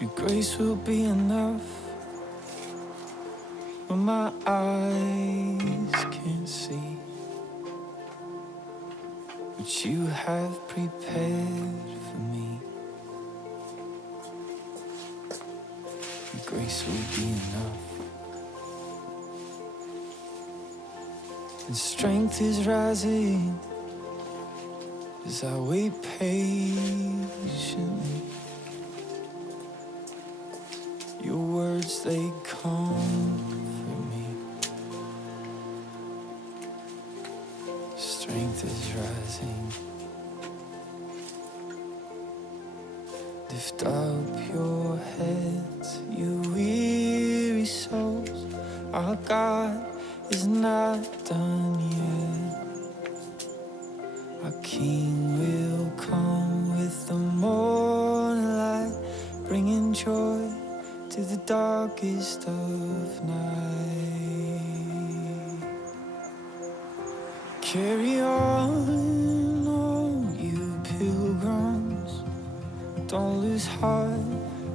Your grace will be enough when my eyes can't see what you have prepared for me. Your grace will be enough. And strength is rising as I wait patiently. Your words, they comfort me. Strength is rising. Lift up your heads, you weary souls. Our God is not done yet. Our King will come with the morning light, bringing joy to the darkest of night. Carry on, all you pilgrims. Don't lose heart,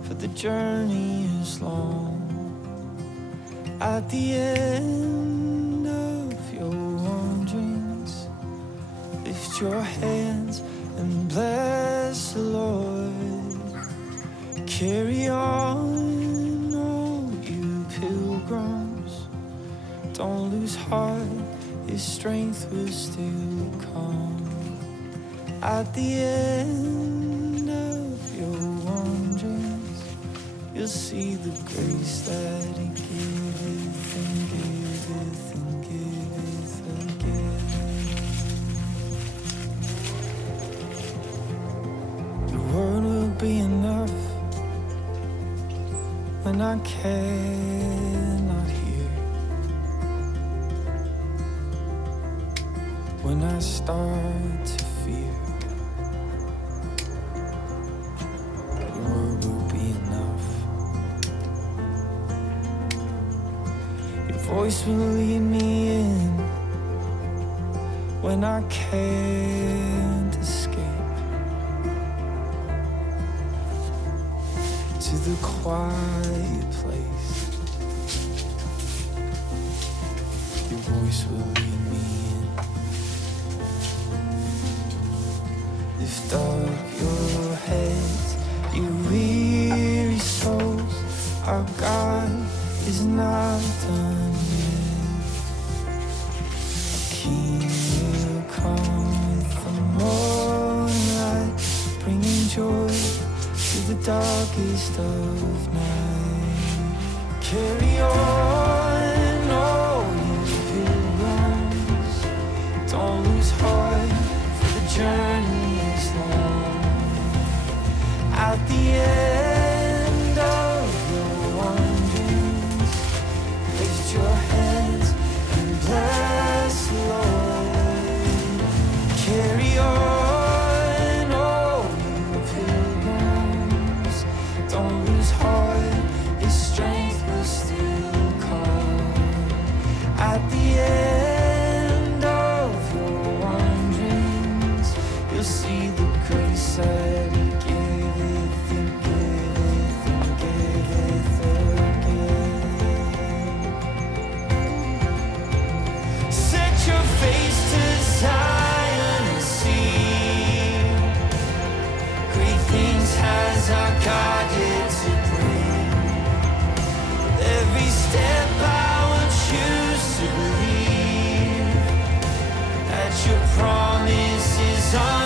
for the journey is long. At the end of your wanderings, lift your hands and bless the Lord. Carry on, all you pilgrims. Don't lose heart, His strength will still come. At the end of your wanderings, you'll see the grace that He giveth and giveth and giveth again. The word will be enough when I cannot hear, when I start to fear. The word will be enough. Your voice will lead me in when I can't escape, to the quiet place. Your voice will lead me in. Lift up your heads, you weary souls. Our God is not done yet. Our King will come with the morning light, bringing joy to the darkest of night. Carry on, all you pilgrims. Don't lose heart, for the journey is long. At the end of your wanderings, lift your hands and bless the Lord. Carry on, all you pilgrims. Don't time.